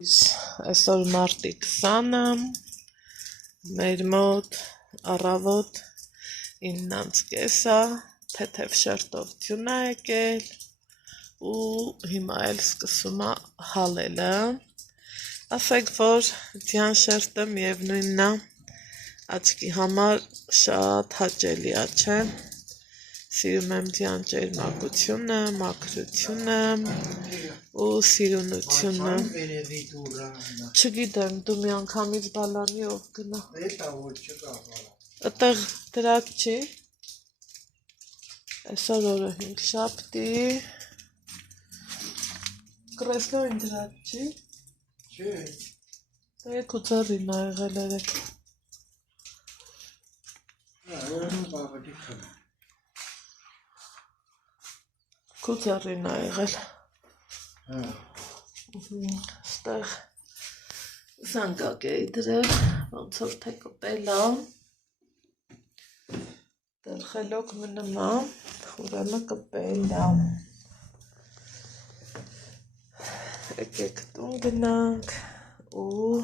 Այսօր մարտի 20-ը, մեր մոտ առավոտ 9:30 թեթև շերտով ձյուն է եկել ու հիմա էլ սկսում է հալելը, ասեք որ ձյան շերտը միևնույնն է աչքի համար շատ հաճելի է, չէ, սիրում եմ ձյան ճերմակությունը, մաքրությունը ու սիրունությունը, չգիտեմ, դու մի անգամից բալանի ով գնա, այդտեղ դրած չի, այսօր օրը 5 շաբթի, կրեսլոյին դրած չի, դե քուծարին ա եղել երեք, քուծարին ա եղել, ստեղ զանգակ էի դրել, ոնց որ թե կպել ա, դեռ խելոք մնում ա, ուրեմն կպել ա, եկեք տուն գնանք ու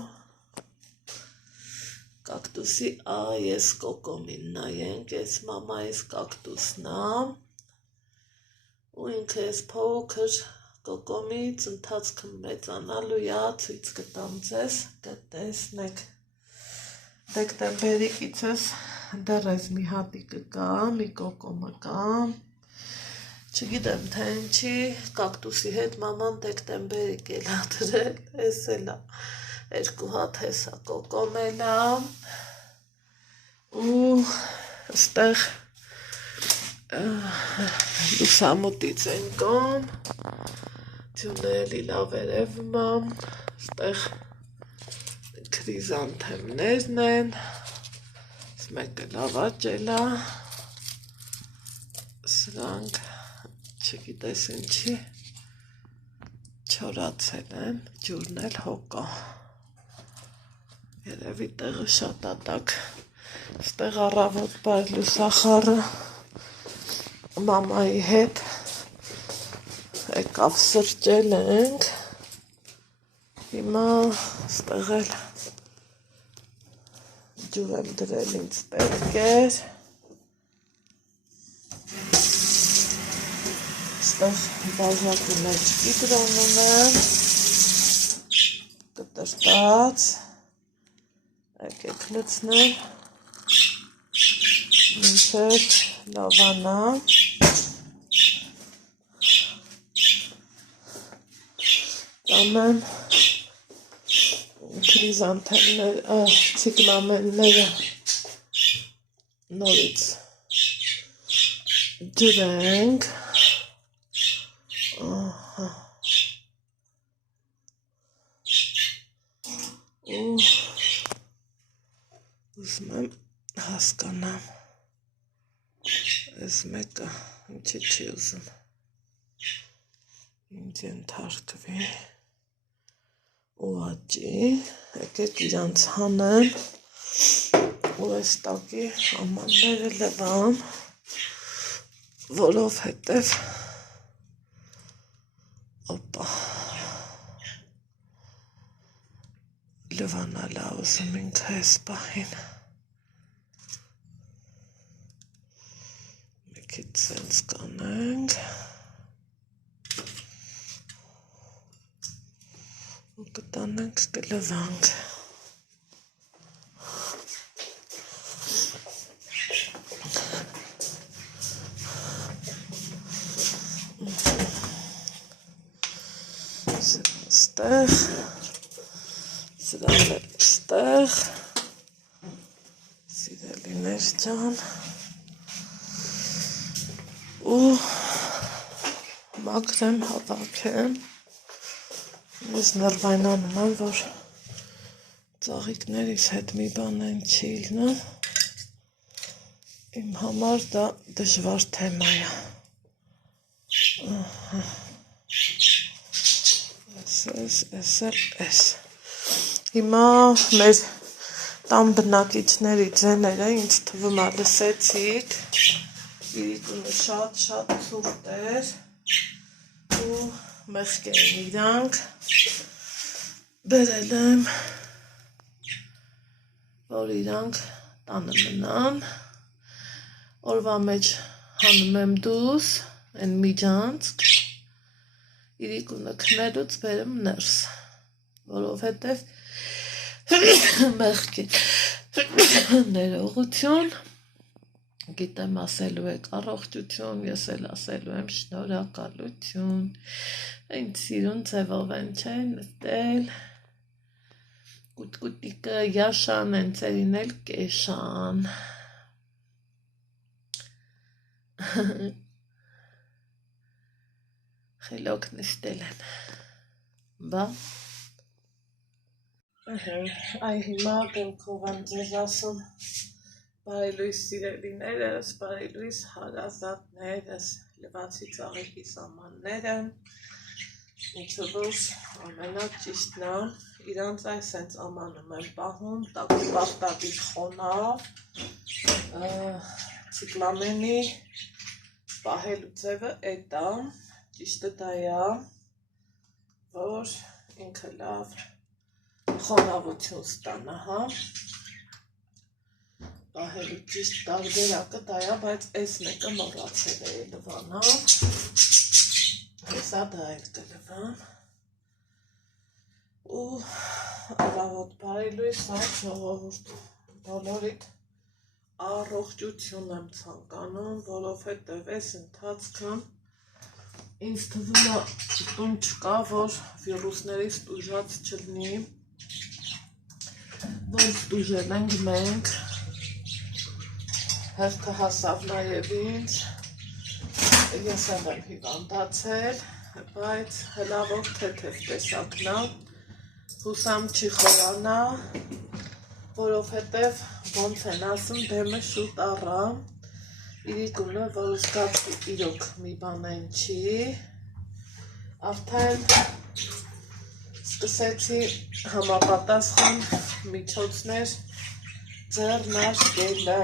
կակտուսի այս կոկոմին նայենք, այս մամայիս կակտուսն ա, ու ինքը այս փոքր կոկոմից ընթացքը մեծանալու է, ցույց կտամ ձեզ, կտեսնեք, դեկտեմբերի կիցս դեռ այս մի հատիկը կա, մի կոկոմը կա, չգիտեմ թե ինչի, կակտուսի հետ մաման դեկտեմբերի կելա դրել, ես էլ ա, երկու հատ հեսա կոկոմ էլ ա, ու ստեղ լուսամուտից են կոմ, ձյունը էլի լավ երևում ա, ստեղ քրիզանթեմներն են, մեկը լավ աճել ա, սրանք չգիտես ինչի չորացել են, ջուրն էլ հոկ ա, երևի տեղը շատ ատակ, ստեղ առավոտ բար լուսախառը մամայի հետ եկավ սրճել ենք, հիմա ստեղ էլ ջուր եմ դրել ինձ պետք էր, ստեղ բաժակի մեջ կիտրոն ունեմ, կտրտած, եկեք լցնեմ, մինչև լավանա, տանեմ քրիզանթեմները, ցիկլամենները նորից դրենք, ու ուզում եմ հասկանամ, այս մեկը ինչի չի ուզում, ինձ ենթարկվի, ու աճի, եկեք իրանց հանեմ, ու այս տակի ամանները լվամ, որովհետև, օպա, լվանալ ա ուզում ինքը այս պահին, մեկից սենց կանենք, ու կտանենք կլվանք, ստեղ, սրան էլ ստեղ, սիրելիներ ջան, ու մաքրեմ հավաքեմ, ես նրվայնանում եմ, որ ծաղիկներիս հետ մի բան են չի լինում, իմ համար դա դժվար թեմա է, ես, հիմա մեր տան բնակիչների ձեները ինձ թվում է լսեցիք, իրիկունը շատ ցուրտ էր, ու մեղք էին իրանք, բերել եմ, որ իրանք տանը մնան, օրվա մեջ հանում եմ դուրս, են միջանցք, իրիկունը քնելուց բերեմ ներս, որովհետև մեղքի ներողություն, գիտեմ ասելու եք առողջություն, ես էլ ասելու եմ շնորհակալություն, ինձ սիրուն ձևով են չէ նստել, կուտկուտիկը Յաշան են ծերին էլ կեշան, խելոք նստել են, բա այ հիմա դեմքով եմ ձեզ ասում, բարելույս սիրելիներս, բարելույս հարազատներս, լվացի ծաղիկի սամանները, ինչը որ ամենաճիշտն է, իրանց այս հենց ամանում եմ պահում, տակտակի խոնավ, ցիկլամենի պահելու ձևը էդ է, ճիշտը դա է, որ ինքը լավ խոնավություն ստանա, հա, պահելու ճիշտ տարբերակը դա է, բայց այս մեկը մոռացել է լվանալ, հեսա դա էլ կլվամ, ու առավոտ բարելույս ժողովուրդ, բոլորիդ առողջություն եմ ցանկանում, որովհետև այս ընթացքում ինձ թվում է տուն չկա, որ վիրուսներից տուժած չլինի, ոնց տուժել ենք մենք, հերթը հասավ նաև ինձ, ես եմ հիվանդացել, բայց հլավով թեթև տեսակն է, հուսամ չի խորանա, որովհետև ոնց են ասում դեմը շուտ առա, իրիկունը որ զգացի իրոք մի բան են չի, արդեն սկսեցի համապատասխան միջոցներ ձեռնարկելը,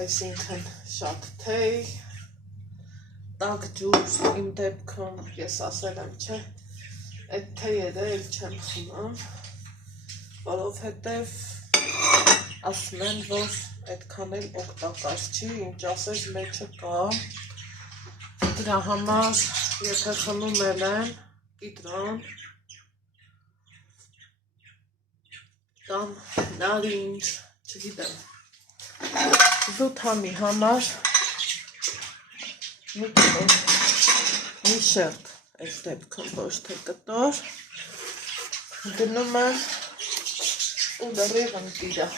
այսինքն շատ թեյ, տաք ջուր, իմ դեպքում ես ասել եմ չէ, այդ թեյերը էլ չեմ խմում, որովհետև ասում են, որ այդքան էլ օգտակար չի, ինչ ասես մեջը կա, դրա համար եթե խմում էլ եմ, կիտրոն, կամ նարինջ, չգիտեմ, զութանի համար մի շերտ, այս դեպքում ոչ թե կտոր, գնում եմ ու լրիվ ընտիրա,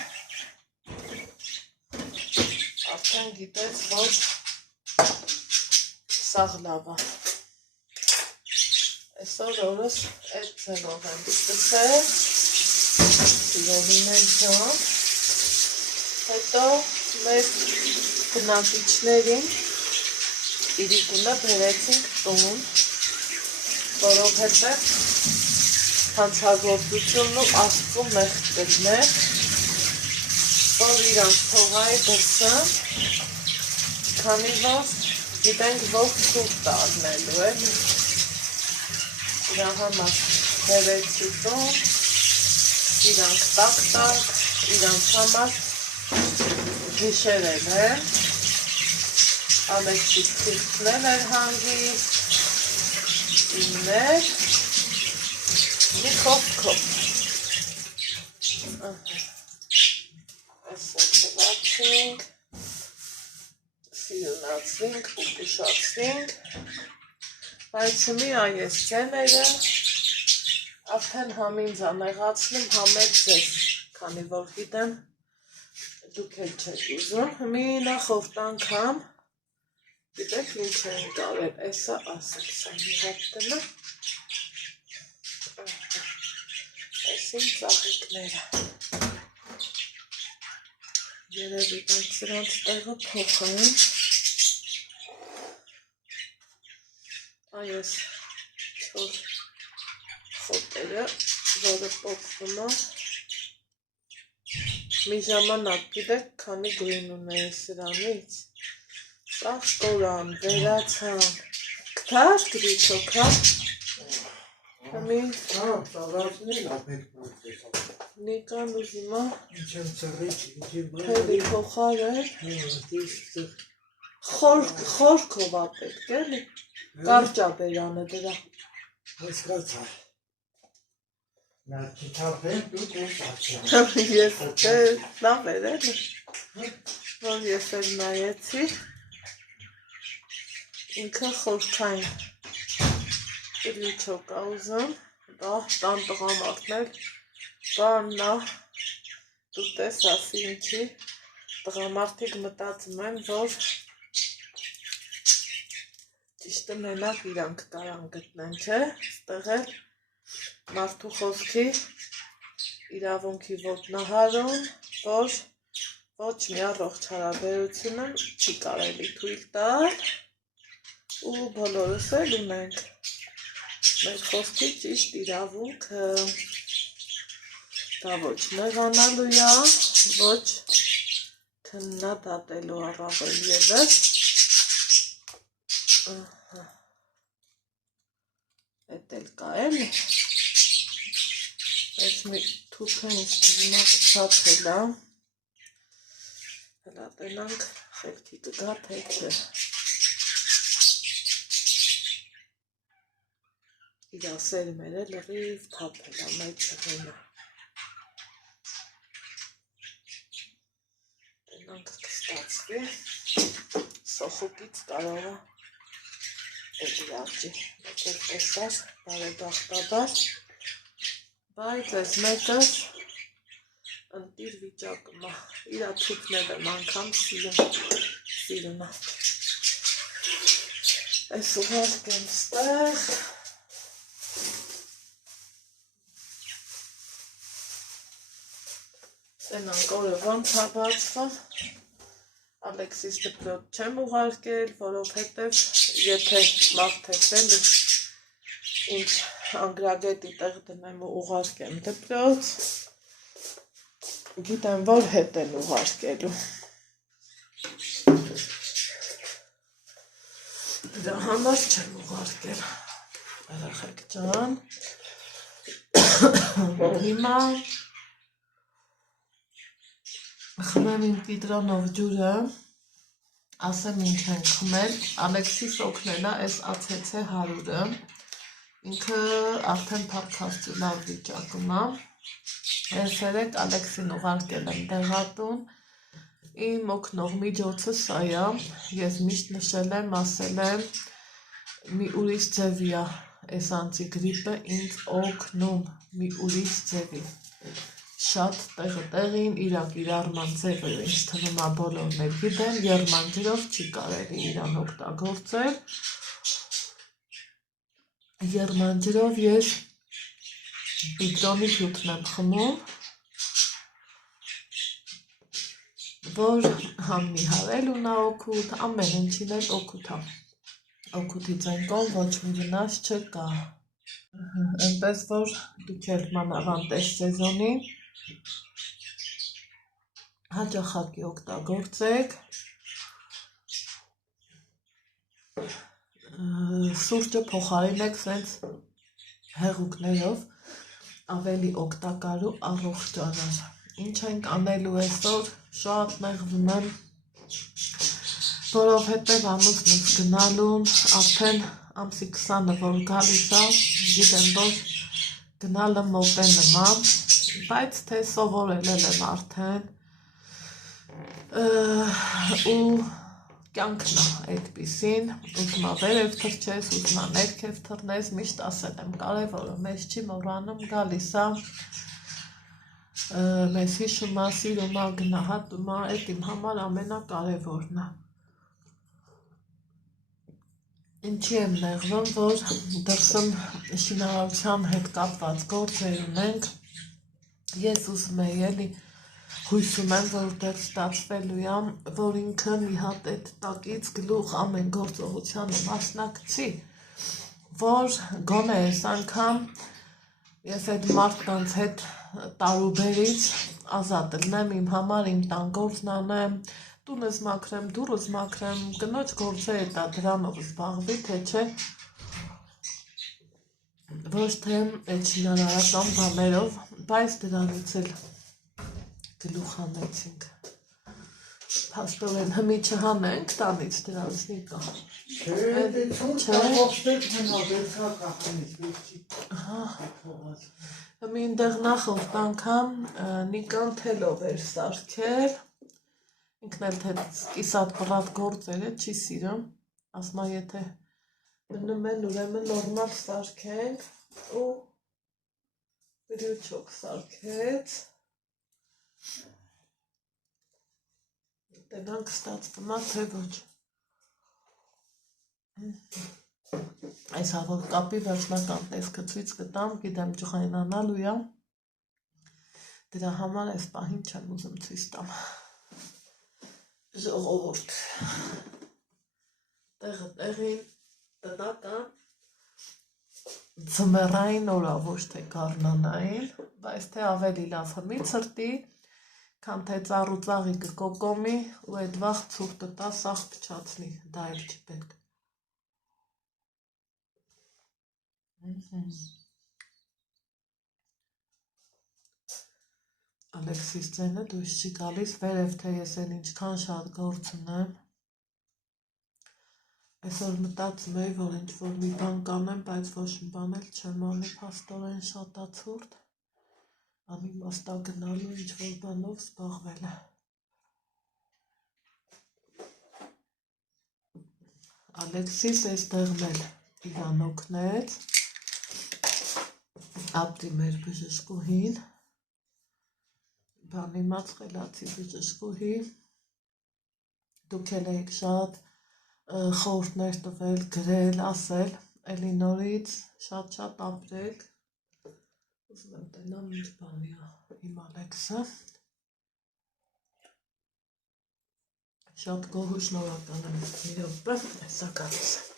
արդեն գիտեց, որ սաղ լավ է, այսօր օրս այդ ձևով եմ սկսել, սիրելիներ ջան, հետո մեր բնակիչներին իրիկունը բերեցինք տուն, որովհետև հանցագործությունն ու աստծու մեղք կլներ, որ իրանք թողայի դրսն, քանի որ գիտենք, որ սուրտ առնելու է, իրա համար բերեցի տուն, իրանք տակ-տակ, իրանք համար գիշերել է, Ալեքսի թիվքնել էր հանգիստ, իններ, մի խոպ, այսօր լվացինք, սիրունացինք ու կուշացինք, բայց մի այս ձեները, արդեն համին զանեղացնում, համեր ձեզ, քանի որ գիտեմ, դուք էլ չեք ուզում, մի նախորդ անգամ, գիտեք ինչ են կարել, էսա ասեք, սա մի հատ տնը, էսին ծաղիկները, երևի բայց սրանց տեղը փոխեմ, այս չոր խոտերը, որը փոխվում է, մի ժամանակ գիտեք, քանի գույն ունեի սրանից, սաղ կորան, վերացան, կթար գրիչոք, հա, Ամին ծառացնեն ապետ մանտեսա։ Նիկան ուզիմա Ինչեմ ծռիչ, ինչեմ հելի փոխարը խորքով ապետք էլի կարճաբերանը դրա հասկացա։ Նա չիթապեն դու կոստացյա։ ես լավ էր էլի որ ես էլ նայեցի ինքը խորքային Իլիչո կա ուզում, դա տան տղամարդներ, բարնա, դու տես ասի ինչի, տղամարդիկ մտածում են, որ ճիշտը մենակ իրանք կարան գտնեն, չէ, ստեղ էլ մարդու խոսքի իրավունքի ոտնահարում, որ ոչ մի առողջ հարաբերությունը չի կարելի թույլ տալ ու բոլորս էլ ունենք մեր խոսքի ճիշտ իրավունքը դա ոչ նեղանալու է, ոչ քննադատելու առավել ևս էդ էլ կա էլի այս մի թուփը ինձ թվում է փչացել է հլա տենանք խելքի կգա թե չէ իր ասերմերը լրիվ թափել է մեծ հենը տենանք կստացվի սոխուկից կարող է էլի արջի մեկ էլ տեսար բարեբախտաբար բայց այս մեկս ընտիր վիճակում է իրա թուփները անգամ սիրում է այս ուղարկեմ ստեղ Տենանք օրը ոնց է բացվում Ալեքսիս դպրոց չեմ ուղարկել, որովհետև եթե մաղթես էլի ինչ անգրագետի տեղ դնեմ ու ուղարկեմ դպրոց գիտեմ, որ հետ են ուղարկելու դրա համար չեմ ուղարկել երեխեք ջան հիմա խմեմ իմ Պիտրոնով ջուրը, ասեմ ինչ ենք խմել, Ալեքսիս օգնել է այս ացեցե հարուրը, ինքը արդեն փառքաստու լավ վիճակում է, ես երեկ Ալեքսին ուղարկել եմ դեղատուն, իմ օգնող միջոցը սա է, ես միշտ նշել եմ, ասել եմ, մի ուրիշ ձևի է այս անտիգրիպը ինձ օգնում, մի ուրիշ ձևի շատ տեղին իրարման ձևը ինձ թվում է բոլորն էլ գիտեն, եռմանջրով չի կարելի իրան օգտագործել, եռմանջրով ես Պիտրոնի հյութն եմ խմում, որ համնի հարել ունա օգուտ, ամեն ինչին էլ օգուտ է, օգուտից են կողմ ոչ մի վնաս չկա, այնպես որ դուք էլ մանավանդ այս սեզոնին հաճախակի օգտագործեք սուրճը փոխարինեք սենց հեղուկներով ավելի օգտակար ու առողջարար ինչ ենք անելու այսօր շատ նեղվում եմ որովհետև ամուսնուս գնալուն արդեն ամսի 20-ը որ գալիս է գիտեմ որ գնալը մոտ է նման բայց թե սովորել եմ արդեն ու կյանքն է այդպիսին ուզում է վերև թռչես, ուզում է ներքև թռնես, միշտ ասել եմ կարևորը մեզ չի մոռանում գալիս է մեզ հիշում է, սիրում է, գնահատում է, այդ իմ համար ամենակարևորն է ինչի եմ նեղվում, որ դրսում շինարարության հետ կապված գործեր ունենք ես ուզում եի էլի հույսում եմ, որ դեռ ստացվելու է, որ ինքը մի հատ այդ տակից գլուխ ամեն գործողությանը մասնակցի, որ գոնե այս անգամ ես այդ մարդկանց հետ տարուբերից ազատ լինեմ իմ համար, իմ տան գործն անեմ, տունս մաքրեմ, դուռս մաքրեմ, կնոջ գործը է դա դրանով զբաղվի, թե չէ ոչ թե այդ շինարարական բաներով, բայց դրանից էլ գլուխ հանեցինք։ Փաստորեն հմի չհանենք տանից դրանից նիկա։ Չէ, դե չոստեք մնացա կախնից, վեցի։ Հմի ընդեղ նախորդ անգամ նիկան թելով էր սարքել, ինքն էլ թե կիսատ պրատ գործեր է, չի սիրում, ասմա եթե մնում են ուրեմն նորմալ սարքենք ու գրючոք սարքեց, Տենանք ստացվում է, թե ոչ։ Այս հավոտ կապի վերջնական տեսքը ցույց կտամ, գիտեմ ջղայնանալու է։ Դրա համար այս պահին չեմ ուզում ցույց տամ։ Ժողովուրդ։ Տեղը տեղին տնական ձմեռային օրա, ոչ թե գարնանային, բայց թե ավելի լավ հմի ցրտի, քան թե ծառ ու ծաղի կկոկոմի ու այդ վաղ ցուրտը տա սաղ փչացնի, դա էլ չի պետք։ Ալեքսիս ձենը դուրս չի գալիս, վերև թե ես էլ ինչքան շատ գործ ունեմ։ Այսօր մտածում էի, որ ինչ-որ մի բան կանեմ, բայց ոչ մի բան էլ չեմ անի, փաստորեն շատ ա ցուրտ։ Անիմաստա գնալու ինչ-որ բանով զբաղվել է։ Ալեքսիս այստեղն էլ իրան օգնեց, ապտի մեր բժշկուհին, բանիմաց խելացի բժշկուհի, դուք էլ եք շատ խորհուրդներ տվել, գրել, ասել, էլի նորից շատ ապրեք, ուզում եմ տենամ ինչ բանի է իմ Ալեքսը, շատ գոհու շնորհակալ եմ մի րոպե, այսա գալիս եմ։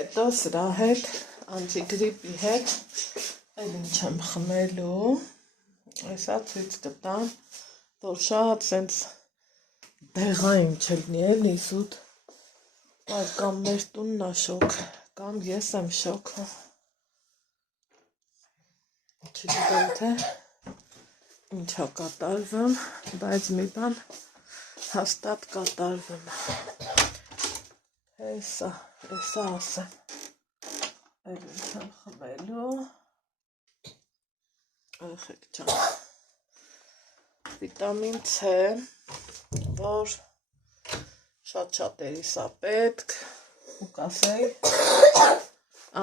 Հետո սրա հետ, անտիգրիպի հետ, էլ ինչ եմ խմելու, այսա ցույց կտամ, որ շատ սենց դեղային չլնի էլի զուտ, բայց կամ մեր տունն ա շոկ, կամ ես եմ շոկը, չգիտեմ թե ինչ ա կատարվում, բայց մի բան հաստատ կատարվում է, հեսա ասեմ, էլ ինչ եմ խմելու, ախեք ճան, վիտամին C, որ շատ-շատերիս ա պետք, ու կասեի,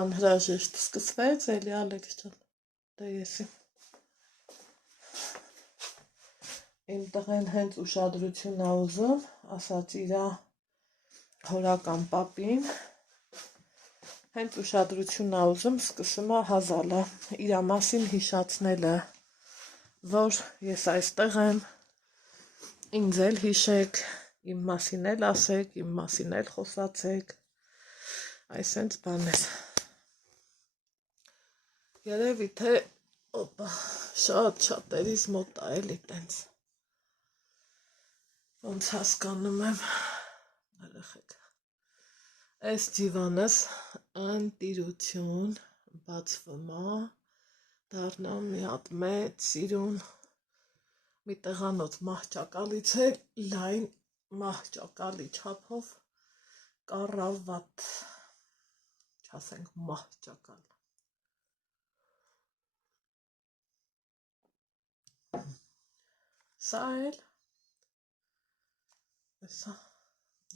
անհրաժեշտ սկսվեց, էլի Ալեքս ճան, դե եսի, իմ տղեն հենց ուշադրություն ա ուզում, ասաց իրա հորական պապին, հենց ուշադրություն ա ուզում, սկսում ա հազալը, իրա մասին հիշացնելը, որ ես այստեղ եմ, ինձ էլ հիշեք, իմ մասին էլ ասեք, իմ մասին էլ խոսացեք, այսենց բաներ։ Երևի թե, օպա, շատ-շատերիս մոտ ա էլի տենց, ոնց հասկանում եմ, երեխեք, այս դիվանս ընտիրություն բացվում ա, դառնամ մի հատ մեծ սիրուն, մի տեղանոց մահճակալից էլ լայն մահճակալի չափով կառավատ, չասենք մահճակալ։ Սա էլ, սա,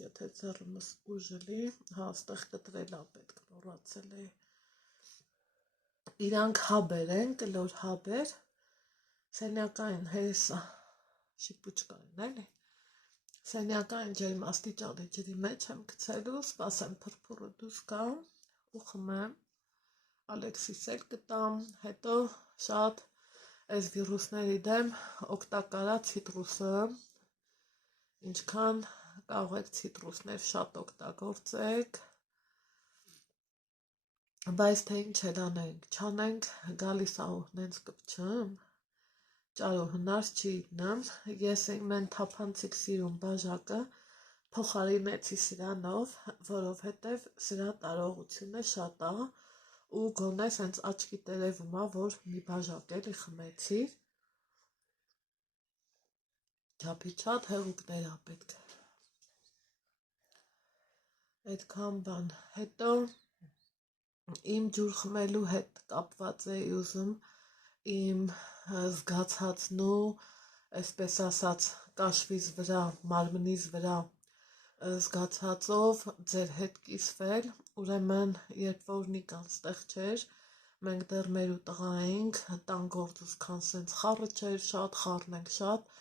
եթե ձեռումս ուժելի, հա, ստեղ կտրել ա պետք, մոռացել էի, իրանք հաբեր են, կլոր հաբեր, սենյակային հեսա, շիպուչկային էլի, սենյակային ջերմաստիճանի ջրի մեջ եմ գցելու, սպասեմ փրփուրը դուրս գա ու խմեմ, Ալեքսիս էլ կտամ, հետո շատ այս վիրուսների դեմ օգտակարա ցիտրուսը, ինչքան կարող եք ցիտրուսներ շատ օգտագործեք, Բայց թե ինչ էլ անենք, չանենք, գալիս ա ու նենց կպչեմ, ճարու հնար չի իտնեմ, ես մեն թափանցիկ սիրում բաժակը փոխարինեցի սրանով, որովհետև սրա տարողությունը շատ ա ու գոնե սենց աչքի տերևում ա, որ մի բաժակ էլի խմեցի, չափի շատ հեղուկներ ա պետք, այդքան բան, հետո իմ ջուր խմելու հետ կապված էի ուզում իմ զգացածն ու այսպես ասած կաշվից վրա, մարմնից վրա զգացածով ձեր հետ կիսվել, ուրեմն երբ որ Նիկան ստեղ չէր, մենք դեռ մեր ու տղա էինք, տան գործս քան սենց խառը չէր, շատ խառն ենք շատ,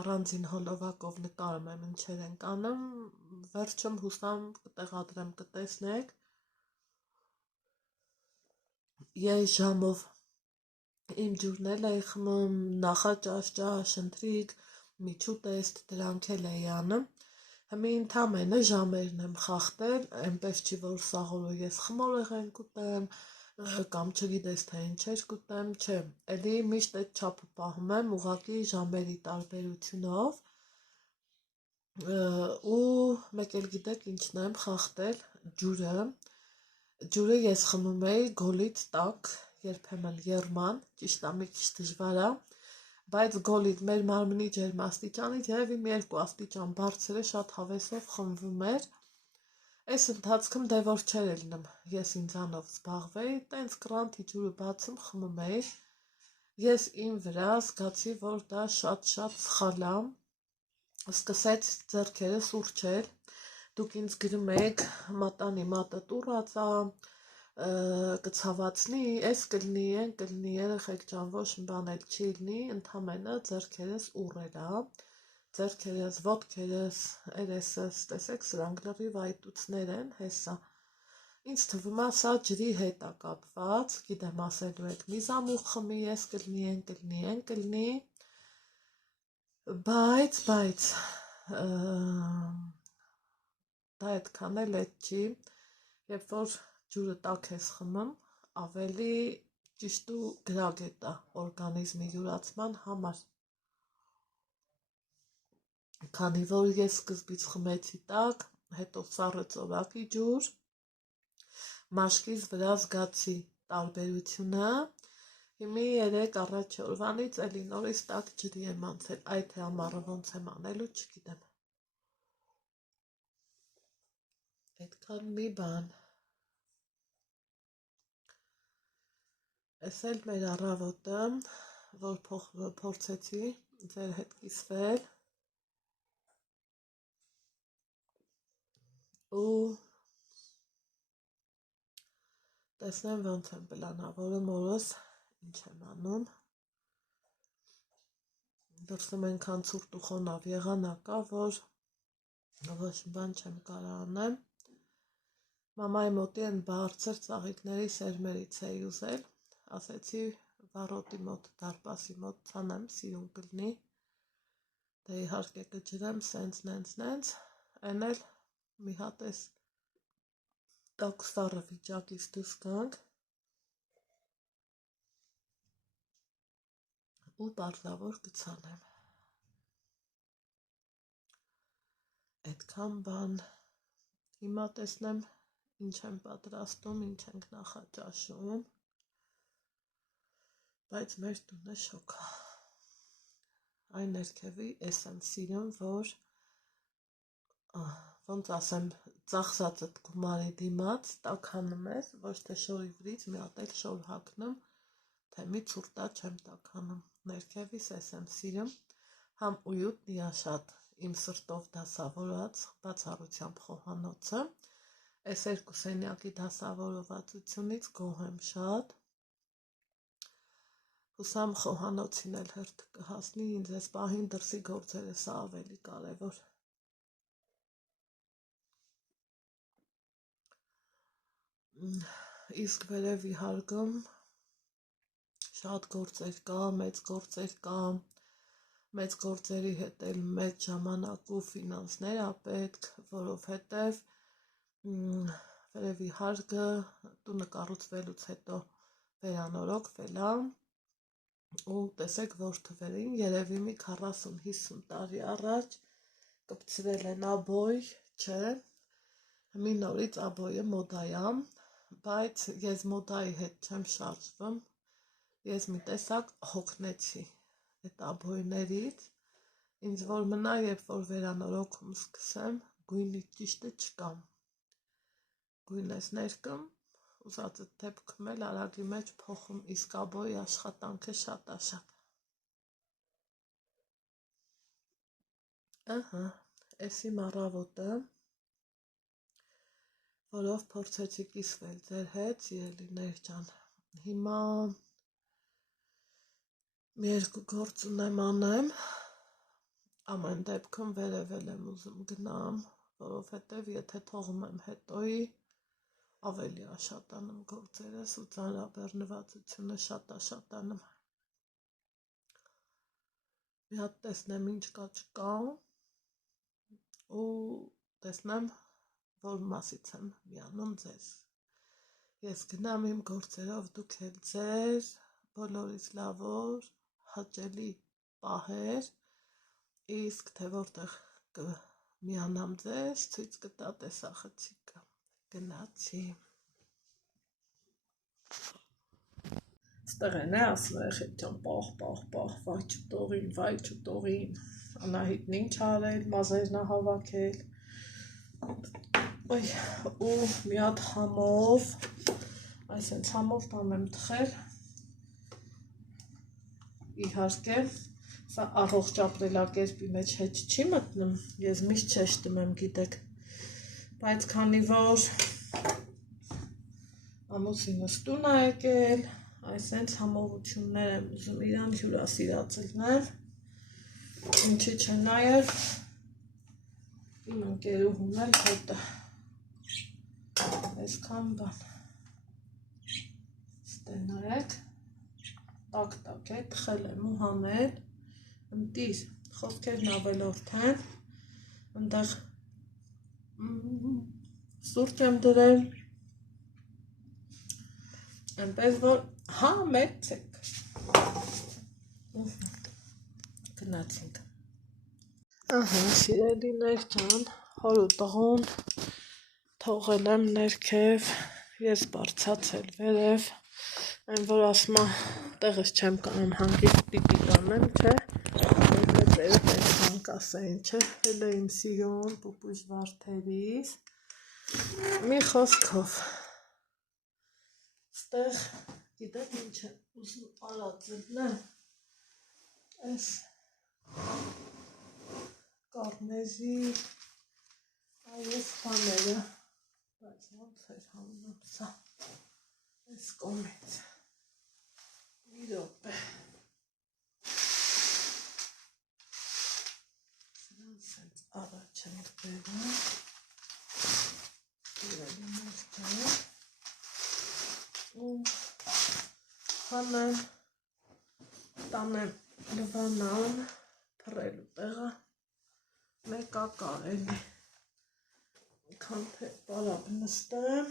առանձին հոլովակով նկարում եմ ինչեր ենք անում, վերջում հուսամ կտեղադրեմ կտեսնեք, ես ժամով իմ ջուրն էլ էի խմում, նախաճաշ, ընթրիք, միջուտեստ, դրանք էլ էի անում, հիմի ընդամենը ժամերն եմ խախտել, այնպես չի, որ սաղորը ես խմորեղեն կուտեմ, կամ չգիտես թե ինչեր կուտեմ, չէ, էլի միշտ այդ չափը պահում եմ, ուղղակի ժամերի տարբերությունով, ու մեկ էլ գիտեք ինչն եմ խախտել, ջուրը ես խմում էի գոլից տաք, երբեմն եռման, ճիշտ ա մի քիչ դժվար ա, բայց գոլից մեր մարմնի ջերմաստիճանից երևի մի 2 աստիճան բարձր է, շատ հավեսով խմվում էր, այս ընթացքում դե որ չէր լինում, ես ինձանով զբաղվեի, տենց կրանթի ջուրը բացում խմում էի, ես իմ վրա զգացի, որ դա շատ սխալ ա, սկսեց ձեռքերը սուրճել, դուք ինձ գրում եք մատանի մատը տուրած ա, կցավացնի, այս կլնի, են կլնի, երեխեք ջան, ոչ մի բան էլ չի լինի, ընդամենը ձեռքերս ուռել ա, ձեռքերս, ոտքերս, երեսս, տեսեք սրանք լրիվ այտուցներ են, հեսա, ինձ թվում ա սա ջրի հետ ա կապված, գիտեմ ասելու եք մի զամուղ խմի, ես կլնի, են կլնի, բայց, դա այդքան էլ էդ չի, երբ որ ջուրը տաք ես խմում, ավելի ճիշտ ու գրագետ ա օրգանիզմի յուրացման համար, քանի որ ես սկզբից խմեցի տաք, հետո սառը ծորակի ջուր, մաշկիս վրա զգացի տարբերությունը, հիմի 3 առաջ օրվանից էլի նորից տաք ջրի եմ անցել, այդ ամառը ոնց եմ անելու չգիտեմ, այդքան մի բան, Էս էլ մեր առավոտը, որ փորձեցի ձեր հետ կիսվել ու տեսնեմ ոնց եմ պլանավորում օրս, ինչ եմ անում, դրսում ենքան ցուրտ ու խոնավ եղանակ ա, որ ոչ մի բան չեմ կարող անեմ, մամայի մոտի են բարձր ծաղիկների սերմերից էի ուզել, ասեցի վառոտի մոտ, դարպասի մոտ ցանեմ, սիրուն կլինի, դե իհարկե կջրեմ, սենց, են էլ մի հատ էս տաքսառը վիճակից դուրս գանք ու պարզավոր կցանեմ, այդքան բան, հիմա տեսնեմ ինչ եմ պատրաստում, ինչ ենք նախաճաշում, բայց մեր տունը շոկ ա, այն ներքևի էս եմ սիրում, որ ոնց ասեմ, ծախսածդ գումարի դիմաց, տաքանում ես, ոչ թե շորի վրից մի հատ էլ շոր հագնում, թե մի ցուրտա չեմ տաքանում, ներքևիս էս եմ սիրում, համ ույուտն իա շատ, իմ սրտով դասավորած, բացառությամբ խոհանոցը, այս երկու սենյակի դասավորվածությունից գոհ եմ շատ, հուսամ խոհանոցին էլ հերթ կհասնի, ինձ ես պահին դրսի գործերը սա ավելի կարևոր, իսկ վերև իհարկում շատ գործեր կա, մեծ գործերի հետ էլ մեծ ժամանակ ու ֆինանսներ ա պետք, որովհետև վերևի հարկը տունը կառուցվելուց հետո վերանորոգվել է ու տեսեք որ թվերին երևի մի 40-50 տարի առաջ կպցրել են աբոյ, չէ, մի նորից աբոյը մոդայ է, բայց ես մոդայի հետ չեմ շարժվում, ես մի տեսակ հոգնեցի այդ աբոյներից, ինձ որ մնա, երբ որ վերանորոգում սկսեմ, գույնի ճիշտը չկա, գույն ես ներկում, ուզածը դեպքում էլ արագի մեջ փոխում, իսկ աբոյի աշխատանքը շատ է շատ։ Ահա, էս իմ առավոտը, որով փորձեցի կիսվել ձեր հետ, սիրելիներ ջան, հիմա մի երկու գործ ունեմ անեմ, ամեն դեպքում վերևել եմ ուզում գնամ, որովհետև եթե թողում եմ հետոյի, ավելի աշատանում գործերս ու ծանրաբեռնվածությունը շատ աշատանում։ Մի հատ տեսնեմ ինչ կա չկա ու տեսնեմ, որ մասից եմ միանում ձեզ։ Ես գնամ իմ գործերով, դուք էլ ձեր, բոլորիս լավոր, հաճելի պահեր, իսկ թե որտեղ կմիանամ ձեզ, ցույց կտա տեսախցիկը։ Գնացի։ Ստեղ են ասում երեխեք ջան, պահ, վայ չուտորին, Անահիտն ինչ արել, մազերն է հավաքել, ու մի հատ համով, այսենց համով բան եմ թխել, իհարկե, սա առողջ ապրելակերպի մեջ հետ չի մտնում, ես միշտ չեշտում եմ, գիտեք, բայց քանի որ ամուսինս տուն է եկել, այսենց համովություններ եմ ուզում իրան հյուրասիրացնել, ինչի չէ նաև իմ ընկերուհուն էլ հետը, այսքան բան, ստենարեք, տակ է, թխել եմ ու հանել, ընտիր, խոսքերն ավելորդ են, ընդեղ սուրճ եմ դրել, այնպես որ համեցեք, գնացինք, ահա սիրելիներ ջան, հոր ու տղուն թողել եմ ներքև, ես բարձացել վերև, այն որ ասում է տեղս չեմ կանում հանգիստ պիտի կանեմ, չէ, մեծերը տեսան կասեին, չէ, էլ իմ սիրուն պուպուշ վարդերիս, մի խոսքով, ստեղ գիտեք ինչ է ուզում արածելն ես կարնեզի այս բաները, բայց ոնց էր հանում սա, այս կոմից, մի րոպե, սրանց հենց առաջ ենք բերում, իրելիներ ջան, ու հանեմ, տանեմ լվանան, փռելու տեղը, մեկա կարելի, քան թե պարապ նստեմ,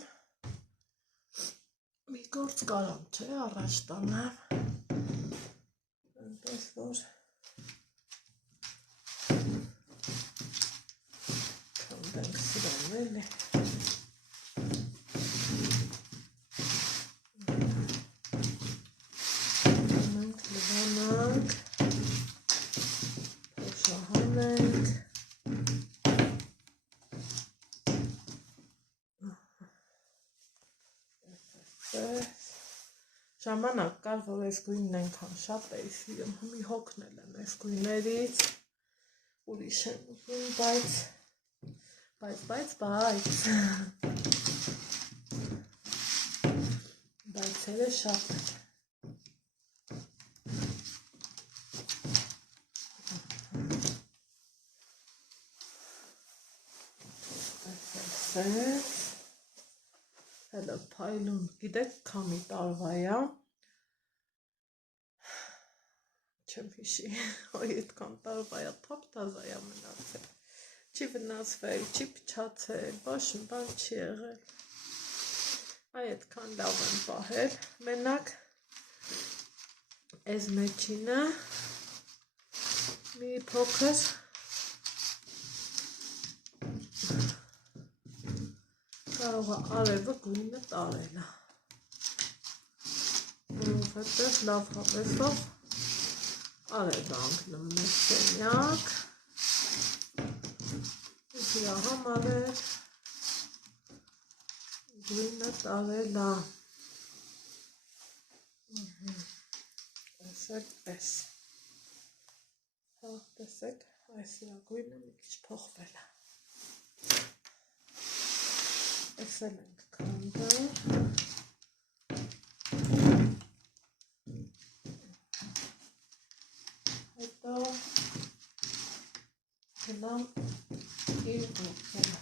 մի գործ կարամ չէ առաջ տանեմ, այնպես որ քանդենք սրան էլի, մենք լվանանք, փոշահանենք, ժամանակ կար, որ այս գույնն ենքան շատ էի սիրում, մի հոգնել եմ այս գույներից, ուրիշ եմ ուզում, բայցերը շատ են, հելը պայլուն, գիտեք կամի տարվա է, չեմ հիշի, ոյ այդքան տարվա է, թապ տազա է մնացել, չի վնասվել, չի փչացել, բաշն բան չի եղել, այդքան լավ եմ պահել, մենակ այս մեջինը մի փոքր կարող է արևը գույնը տարել, որովհետև լավ հավեսով արև է անկնում մեր սենյակ, դրա համար էլ գույնը տարել է, պես, տեսեք, այս գույնը մի քիչ փոխվել է, էսել ենք քանդել, հետո գնամ իր ոգելը,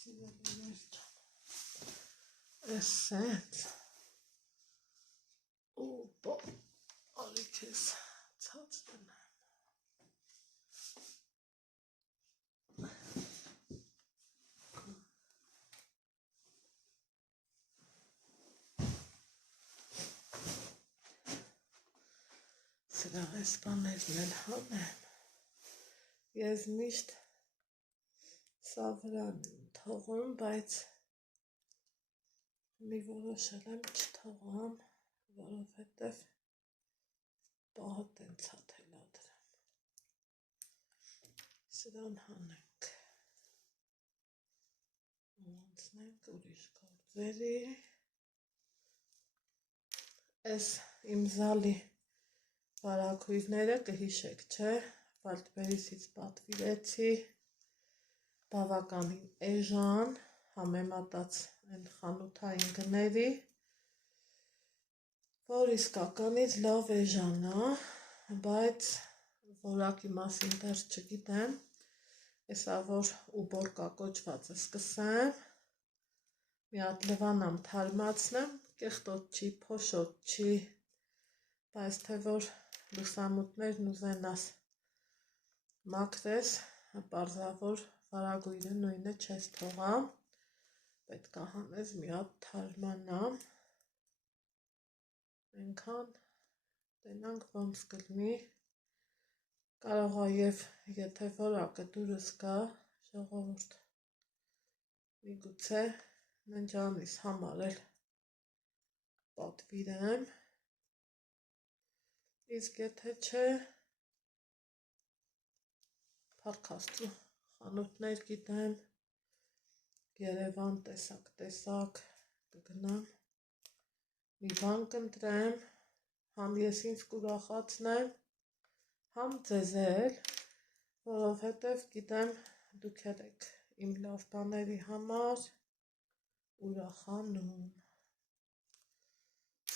սիրելիներ ջան, էս սենց, ու արի քեզ ցած տնեմ, սրա այս բաներն էլ հանեմ, ես միշտ սա վրան եմ թողում, բայց մի որոշել եմ չթողամ, որովհետև պահը տենց թելադրեմ, սրան հանենք, ու անցնենք ուրիշ գործերի, այս իմ զալի վարագույրները կհիշեք, չէ, Վալդբերիսից պատվիրեցի, բավականին էժան, համեմատած այն խանութային գների, որ իսկականից լավ էժան է, բայց որակի մասին դեռ չգիտեմ, էսա որ ուբորկա կոչվածը սկսեմ, մի հատ լվանամ թարմացնեմ, կեղտոտ չի, փոշոտ չի, բայց թե որ լուսամուտներն ուզենաս մաքրես, պարզավոր վարագույրը նույնը չես թողա, պետք է հանես մի հատ թարմանամ, այնքան տենանք ոնց կլինի, կարող է և եթե որակը դուրս գա, ժողովուրդ, միգուցե ննջանիս համար էլ պատվիրեմ, իսկ եթե չէ, փառք խանութներ գիտեմ, Երևան տեսակ կգնամ, մի բան կընտրեմ, համ ես ինձ կուրախացնեմ, համ ձեզ էլ, որովհետև գիտեմ դուք եք իմ լավ բաների համար ուրախանում,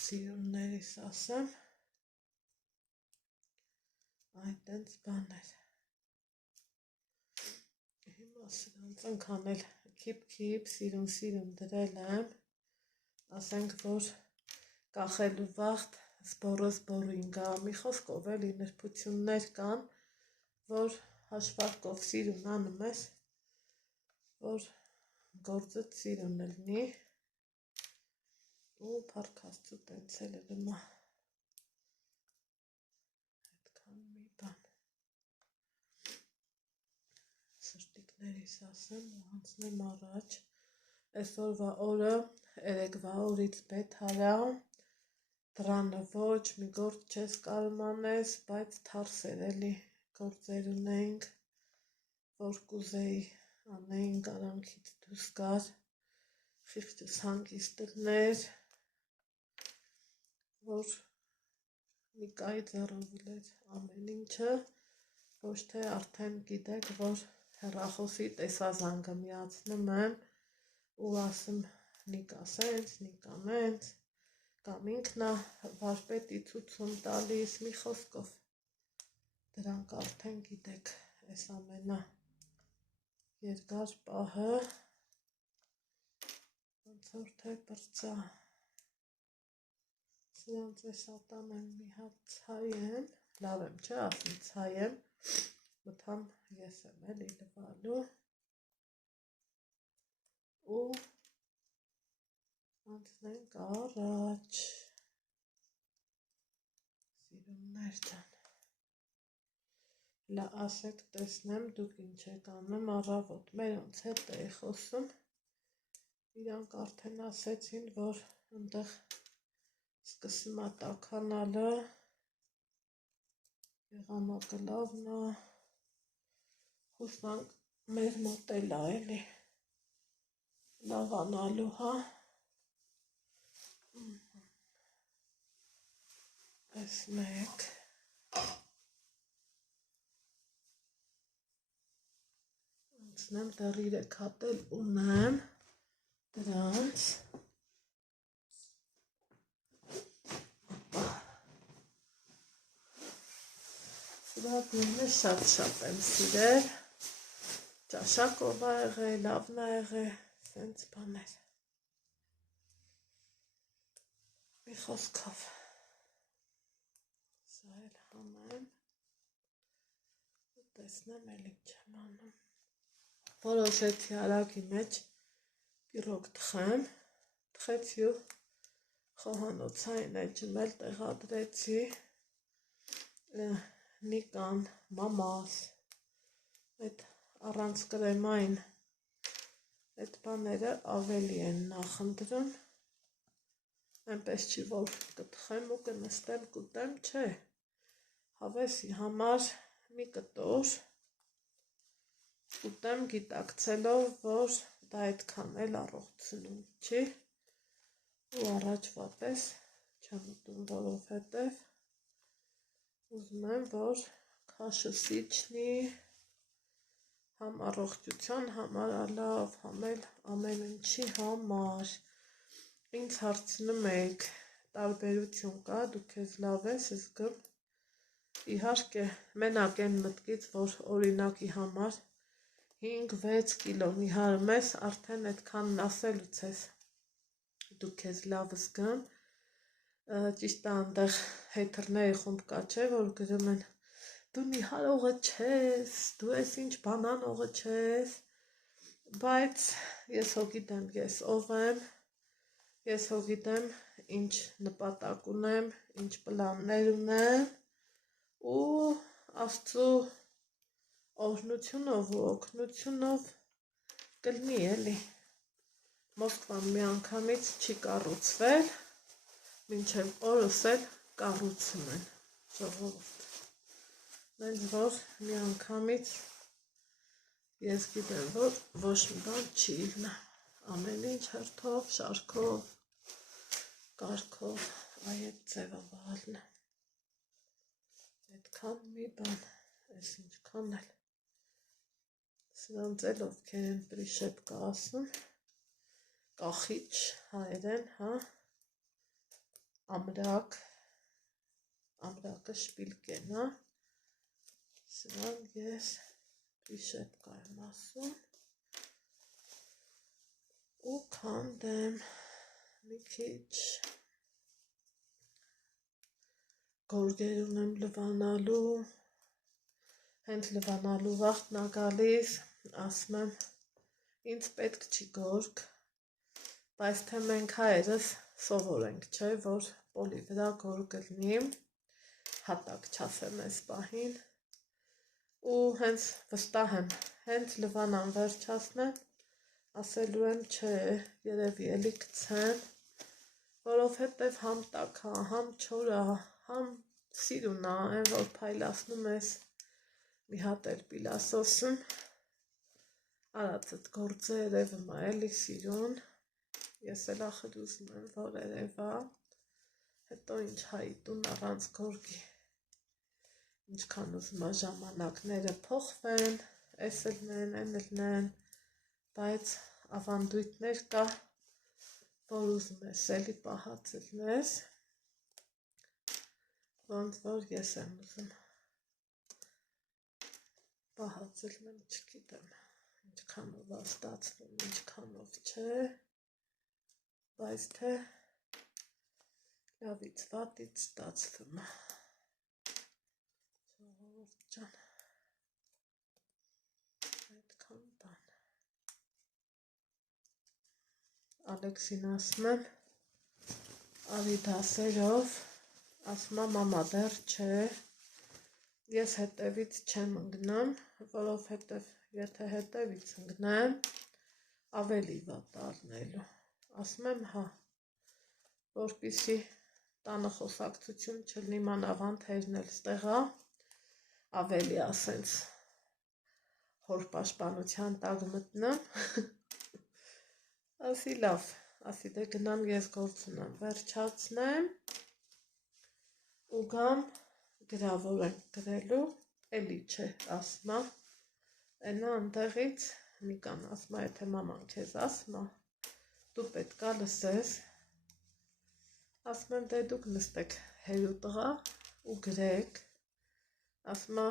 սիրուններիս ասեմ, այդ տենց բաներ, հիմա սրանց ընքան էլ քիպ, սիրուն դրել եմ, ասենք, որ կախելու վաղտ զբորին գա, մի խոսքով էլի նրբություններ կան, որ հաշվարկով սիրուն անում ես, որ գործդ սիրուն լինի, ու փառք Աստծո տենց էլ ըլմա, այդքան մի բան, սրտիկներիս ասեմ ու հանցնեմ առաջ, այսօրվա օրը, երեկվա օրից բեթարա, դրանը ոչ, մի գործ չես կարմանես, բայց թարսեր էլի գործեր ունեինք, որ կուզեի անեինք արանքից դուրս գար, խիղճս հանգիստ լներ, որ Նիկայի ձեռովել էր ամեն ինչը, ոչ թե արդեն գիտեք, որ հեռախոսի տեսազանգը միացնում եմ ու ասում Նիկա սենց, Նիկա մենց, կամ ինքնա վարպետի ցուցում տալիս, մի խոսքով, դրանք արդեն գիտեք, այս ամենա երկար պահը, ոնց որ թե բրծա, սրանց ես ատանեմ մի հատ ցայեմ, լավ եմ չէ ասում ցայեմ, մթամ ես եմ էլի լվալու, ու Անցնենք առաջ, սիրուններ ջան, լա ասեք տեսնեմ դուք ինչ եք անում առավոտ, մերոնց հետ էի խոսում, իրանք արդեն ասեցին, որ ընդեղ սկսում է տաքանալը, եղանակը լավն է, հուսանք մեր մոտ էլ է էլի, լավանալու հա, տեսնեք, անցնեմ դեռ 3 հատ էլ ունեմ դրանց, սուրատներն շատ եմ սիրել, ճաշակով ա եղել, լավն ա եղել, սենց բաներ, մի խոսքով, սա էլ համեմ, տեսնեմ էլ ինչ եմ անում, որոշեցի արագի մեջ պիրոգ թխեմ, թխեցի ու խոհանոցային էջում էլ տեղադրեցի Նիկան, մամաս, այդ առանց կրեմային այդ բաները ավելի են նախընտրում, այնպես չի, որ կթխեմ ու կնստեմ կուտեմ, չէ, հավեսի համար մի կտոր, կուտեմ գիտակցելով, որ դա այդքան էլ առողջություն չի, ու առաջվա պես չեմ ուտում, որովհետև ուզում եմ, որ քաշըսի չնի, համ առողջության համար լավ, համ էլ ամեն ինչի համար, ինձ հարցնում եք, տարբերություն կա, դու քեզ լավ ես զգում, իհարկե մենակ այն մտքից, որ օրինակի համար 5-6 կիլո նիհարում ես, արդեն այդքանն ասելուց ես, դու քեզ լավ զգում, ճիշտ է այնտեղ հեյթերների խումբ կա չէ, որ գրում են դու նիհարողը չես, դու ես ինչ բանանողը չես, բայց ես հո գիտեմ ես ով եմ, ես հո գիտեմ ինչ նպատակ ունեմ, ինչ պլաններ ունեմ ու Աստծու օրհնությունով ու օգնությունով կլինի էլի, Մոսկվան միանգամից չի կառուցվել, մինչև օրս էլ կառուցում են, ժողովուրդ, նենց որ միանգամից ես գիտեմ, որ ոչ մի բան չի իլնա, ամեն ինչ հերթով, շարքով, կարգով, այդ ձևավարն է, այդքան մի բան, ես ինչքան էլ, սրանց էլ ովքեր են պրիշեպկա ասում, կախիչ հայերեն, հա, ամրակը շպիլկեն, հա, սրան ես պրիշեպկա եմ ասում, ու քանդեմ մի քիչ գորգեր ունեմ լվանալու, հենց լվանալու վաղտն ա գալիս, ասում եմ, ինձ պետք չի գորգ, բայց թե մենք հայերս սովորենք, չէ, որ պոլի վրա գորգը լինի, հատակ չասեմ ես պահին, ու հենց վստահ եմ, հենց լվանան վերջացնեմ, ասելու եմ, չէ, երևի էլի կցեմ, որովհետև համ տաքա, համ չորա, համ սիրունա, այն որ փայլացնում ես մի հատ էլ պիլասոսում, արածդ գործը երևում է էլի սիրուն, ես էլ ախր ուզում եմ, որ երևա, հետո ինչ հայի տուն առանց գորգի, ինչքան ուզում է ժամանակները փոխվեն, ես էլ նեն, են էլ նեն, բայց ավանդույթներ կա, որ ուզում ես էլի պահածել ես, ոնց որ ես եմ ուզում պահածել մեն չգիտեմ, ինչքանով է ստացվում, ինչքանով չէ, բայց թե լավից վատից ստացվում է, ժողովուրդ ջան, այդքան բան, Ալեքսին ասում եմ, արի դասերով, ասում է մամա դեռ չէ, ես հետևից չեմ ընկնեմ, որովհետև եթե հետևից ընկնեմ, ավելի վատ առնելու, ասում եմ հա, որպիսի տանը խոսակցություն չլինի մանավանդ հերն էլ ստեղա, ավելի ասենց հոր պաշտպանության տակ մտնեմ, ասի լավ, ասի դե գնամ ես գործ ունեմ, վերջացնեմ ու գամ գրավոր ենք գրելու, էլի չէ, ասմա, ենա ընդեղից Նիկան ասմա, եթե մաման քեզ ասմա, դու պետքա լսես, ասում եմ դե դուք նստեք հերու տղա ու գրեք, ասմա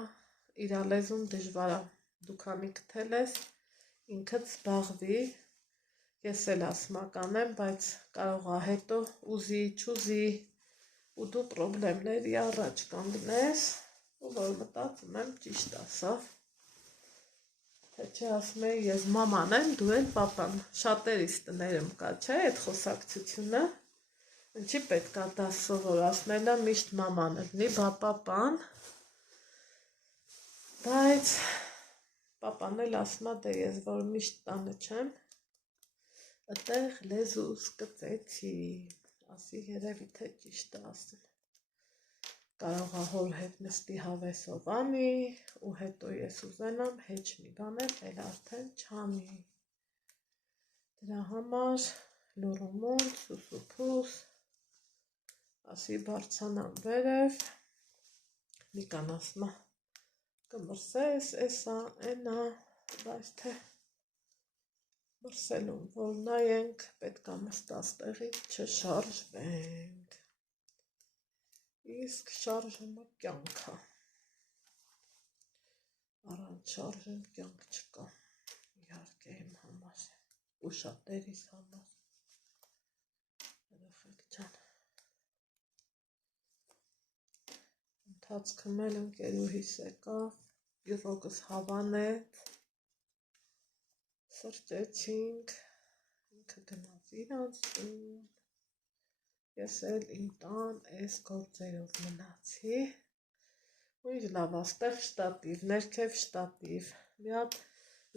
իրա լեզուն դժվար է, դու քանի գտել ես, ինքդ զբաղվի, ես էլ ասմա կանեմ, բայց կարող է հետո ուզի, չուզի, ու դու պրոբլեմների առաջ կանգնես, ու որ մտածում եմ ճիշտ ասավ, թե չէ ասում էի ես մաման եմ, դու էլ պապան, շատերիս տներում կա, չէ, այդ խոսակցությունը, ինչի պետք է դա սովոր, ասում էլա միշտ մաման լինի, բա պապան, բայց պապան էլ ասում է դե ես որ միշտ տանը չեմ, այդտեղ լեզուս կծեցի, ասի երևի թե ճիշտ է ասում, կարող է հոր հետ նստի հավեսով անի, ու հետո ես ուզենամ հեչ մի բաներ, էլ արդեն չանի, դրա համար լուրումուն, սուսուփուս, ասի բարձանամ վերև, Նիկան ասում է, կմրսես, էսա, ենա, բայց թե մրսելուն, որ նայենք, պետք է մստած տեղից չշարժվենք, իսկ շարժումը կյանք է, առանց շարժեմ կյանք չկա, իհարկե իմ համար, ու շատերիս համար, երեխեք ջան, ընթացքում էլ ընկերուհիս եկավ, յուրոկս հավանեց, սրճեցինք, ինքը գնաց իրանց տուն, ես էլ իմ տան այս գործերով մնացի, ու ինչ լավ աստեղ շտատիվ, ներքև շտատիվ, մի հատ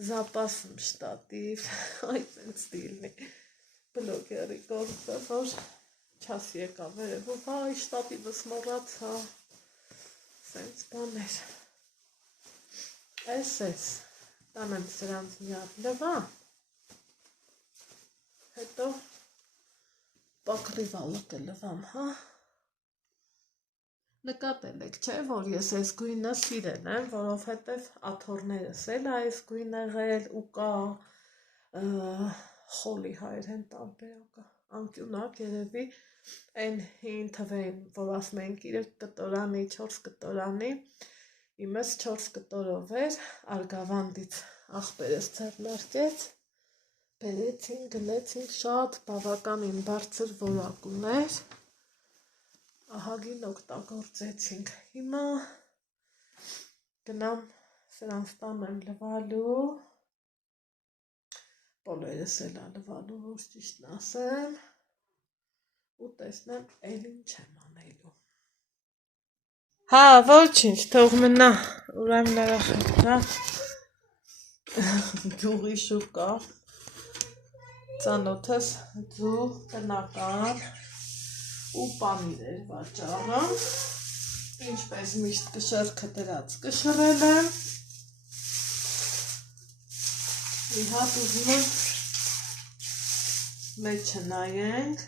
զապասում շտատիվ, այդ ինձ դիլնի, բլոգերի գործը, որ չաս եկա վերև, ու վայ շտատիվս մոռացա, սենց բաներ, ես, տանեմ սրանց մի հատ լվա, հետո պակրիվալը կլվամ, հա, նկատել եք, չէ, որ ես այս գույնը սիրել եմ, որովհետև աթորներս էլ այս գույն եղել ու կա խոլի հայերեն տարբերակը, անկյունակ երևի այն հին թվային, որ ասում ենք 3 կտորանի, 4 կտորանի, իմս 4 կտորով էր, արգավանդից աղբերս ձեռնարկեց, բերեցինք, գնեցինք շատ բավականին բարձր որակ ուներ, ահագին օգտագործեցինք, հիմա գնամ սրանց տանեմ լվալու, բոլորս էլ լվալու, որ ճիշտն ասեմ, ու տեսնեմ էլ ինչ եմ անելու, հա, ոչինչ, թող մնա, ուրեմն երեխեքնա, գյուղի շուկա, ծանոթս ձու տնական ու պանիր էր վաճառում, ինչպես միշտ կշեռքը դրած կշռել եմ, մի հատ ուզում եմ մեջը նայենք,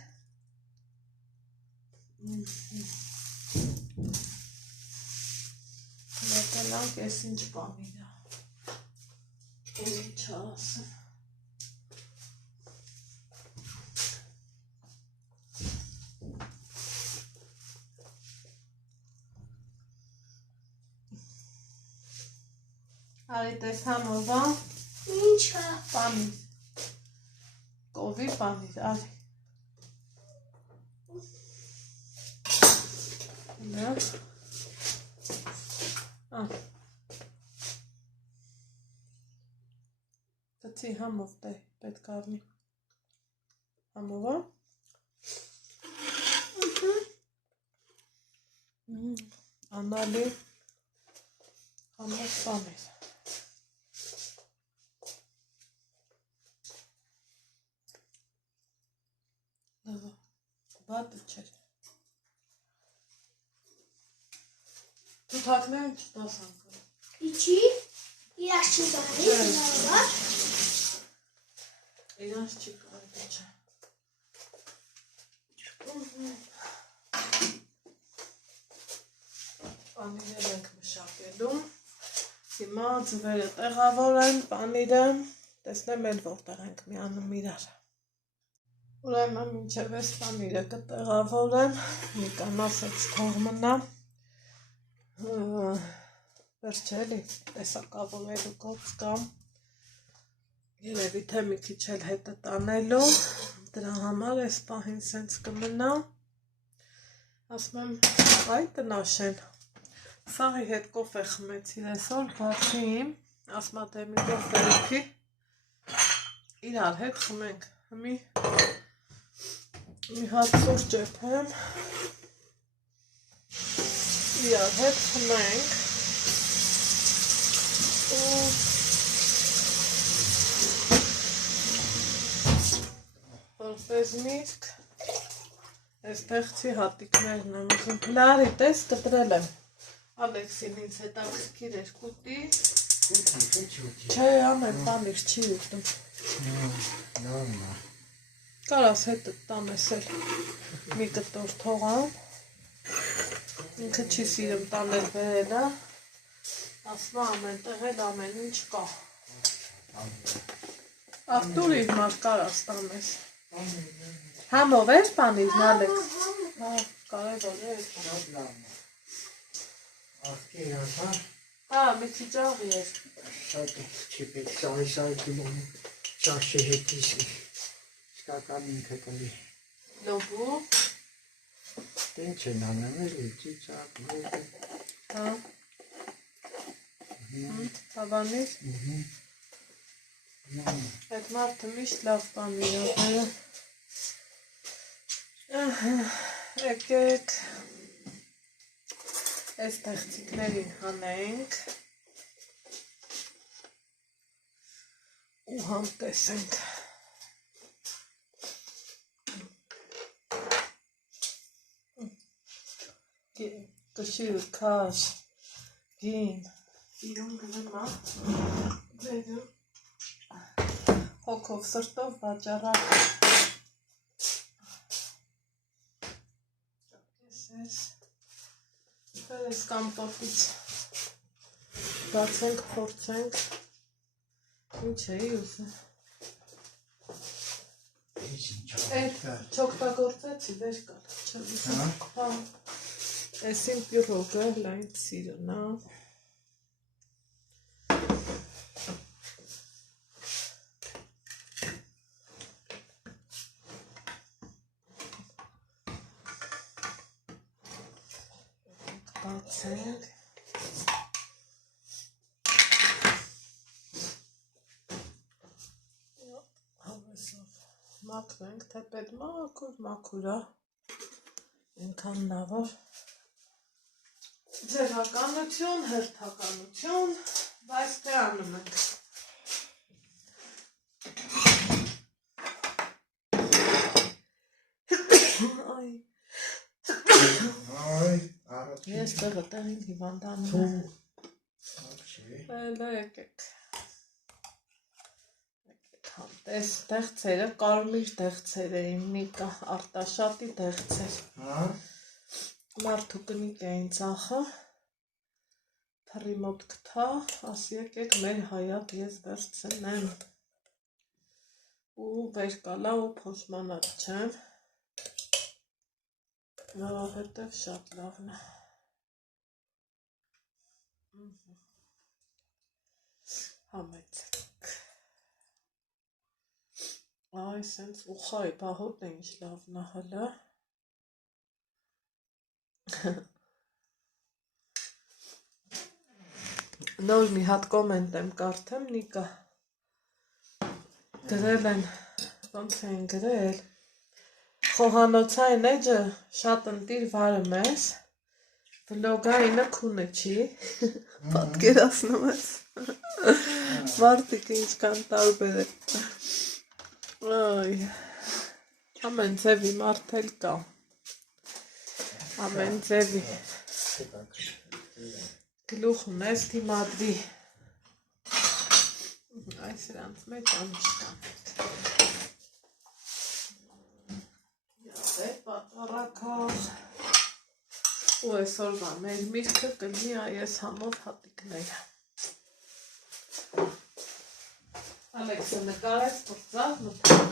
մետենանք ես ինչ պանիր է, ու ինչ ասեմ, արի տես համովա, Ինչ է, պանիր, կովի պանիր, արի, լավ, Գցի համով տե, պետք առնի, համովա, Անալի համեղ պանիր։ Բատը չեր։ Դու թակները չտաս անգամ։ Իչի, իրաց չի կարի, նարար։ Իրանց չի կարի չէ։ Պանիրեր ենք մշակելում, հիմա ձվերը տեղավոր են, պանիրը, տեսնեմ էլ որտեղ ենք միանում իրար։ Ուրեմն մինչև այս պանիրը կտեղավորեմ, Նիկան ասեց թող մնա, վերջ էլի, տեսակավորելու գործ կամ, երևի թե մի քիչ էլ հետը տանելու, դրա համար այս պահին սենց կմնա, ասում եմ, այ տնաշեն, սաղի հետ կոֆե խմեցիր այսօր, բացի իմ, ասում եմ, մի կոֆե ուքի, իրար հետ խմենք, մի հատ սուրճ եփեմ, իրար հետ խմենք, ու որպես միտք, այս տեղցի հատիկներն եմ ուզում, լարի տես կտրել եմ, Ալեքսին ինձ հետաքրքիր էր կուտի, չէ ամեն պանիր չի ուտում, կարաս հետը տանես էլ մի կտոր թողամ, ինքը չի սիրում տանել վերելը, ասում ամեն տեղ էլ ամեն ինչ կա, աղտուր իր մար կարաս տանես, համով էր պանիրն Ալեքս, կարևոր էր, Աղկեր ատա, մի քիչ աղի էր, շատ չի պետք սայ գլում, ճաշի հետիս սկական ինքը կլի։ լոբու, Տենց են անում էլի, ծիծակ, հավանիր, այդ մարդը միշտ լավ պանիր եկեք, այս տեղծիկներին հանենք ու համտեսենք, կշիր, քաշ, գին, իրուն գնմա, բերում, հոգով սրտով վաճարակ, այս կամպոտից բացենք, փորձենք, ինչ էի ուզում, չօգտագործեցի, վեր կար, չեմ Էսին պյուրոգը լայն սիրն է, բացենք, հավեսով մաքրենք, թե պետ մաքուր է, ինքան լավոր, ձևականություն, հերթականություն, բայց թե անում ենք, ես տեղը տեղին հիվանդանում էլ եկեք համտես դեղցերը, կարմիր դեղցեր էին, Նիկա, արտաշատի դեղցեր, մարդու կնիկ էին ծախը, թռի մոտ կթա, ասի եկեք մեր հայատ ես վերցնեմ, ու վեր կալա ու փոշմանած չեմ, որովհետև շատ լավն է, համեցեք, այ սենց ուխայ բահոտ է ինչ լավն է հլը, նոր մի հատ կոմենտ եմ կարդեմ, Նիկա, գրել են, ոնց են գրել, խոհանոցային էջը շատ ընտիր վարում ես, Վլոգայինը քունը չի, պատկերացնում ես, մարդիկ ինչքան տարբեր է, ամեն ձևի մարդ էլ կա, ամեն ձևի, գլուխ ունես դիմադրի, այս իրանց մեջ անիշկան, յասեր պատառակող, ու այսօրվա մեր միրգը կլինի այս համով հատիկները։ Ալեքսը նկարեց պրծավ մտակ։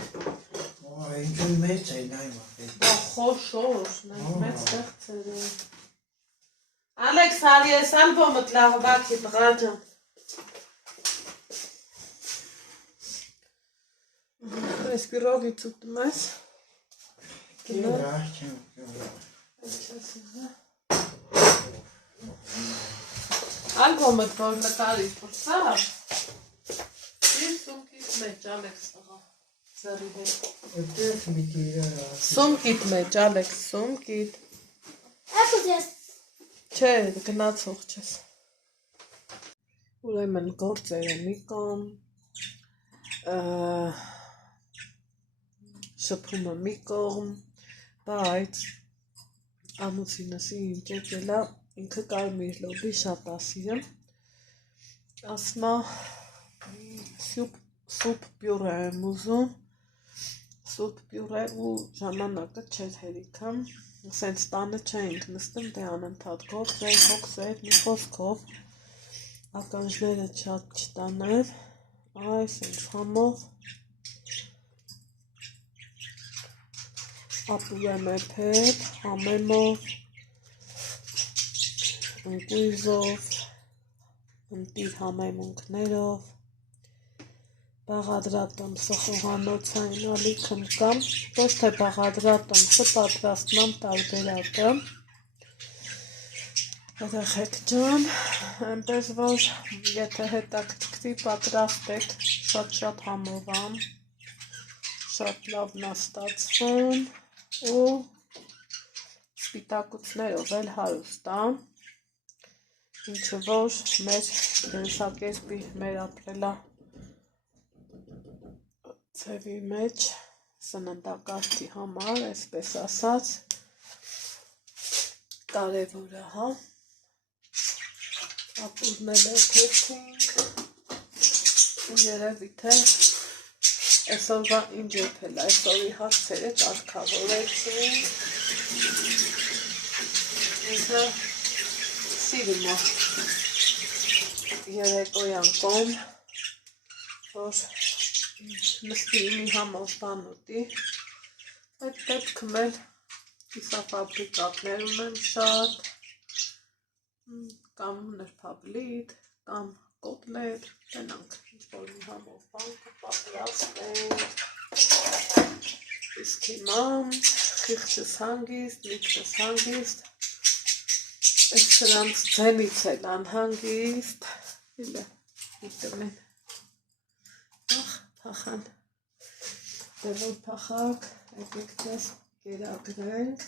Ինքն մեծ է նայմա։ Բա խոշոր, մեծ ստեղծեր է։ Ալեքս, հարի ես ալբոմըտ լաղ բակի տղա ջան։ Այս պիրոգից ուտում ես։ Ալբոմըտ որ նկարից պրծավ, իր սումքից մեջ, Ալեքս տղա, ձերի հետ։ Սումքիտ մեջ, Ալեքս, սումքիտ։ Այսուց ես։ Չէ, գնացող չես։ Ուրեմն գործերը մի կողմ, շփումը մի կողմ, բայց ամուսինս ինչ եկելա, ինքը կարմիր լոբի շատ ասիրը, ասմա սուպ պյուրե եմ ուզում, սուպ պյուրե ու ժամանակը չէր հերիքը, սենց տանը չենք նստում, դե անընդհատ գործեր, մի խոսքով, ականջները շատ չտաներ, այս ինձ համով, ապուր եմ էպետ, համեմով, ընկույզով, ընտիր համեմունքներով, բաղադրատում սխոհանոցային ալիքմ կամ, ոչ թե բաղադրատում պատրաստման տարբերակը, երեխեք ջան, այնպես որ եթե հետաքրքրի պատրաստեք շատ համովան, շատ լավն է ստացվում ու սպիտակուցներով էլ հարուստ է, ինչը որ մեր կենսակերպի, մեր ապրելա ձևի մեջ սննդակարգի համար, այսպես ասած, կարևոր է, հա, ապուրներ էփեցինք, ու երևի թե այսօրվա ինչ եփել, այսօրի հարցերը կարգավորեցինք, ինքը սիրում է երեկոյան կոմ, որ նստի մի համով բան ուտի, այդ դեպքում էլ կիսաֆաբրիկատներ ունեմ շատ, կամ նրբաբլիթ, կամ կոտլետ, տենանք ինչ-որ մի համով բան կպատրաստենք, իսկ հիմա խիղճս հանգիստ, միտքս հանգիստ, այս սրանց ձենից էլ անհանգիստ, իլը, իտում են, փախան, դե որ փախակ, եկեք ձեզ կերագրենք,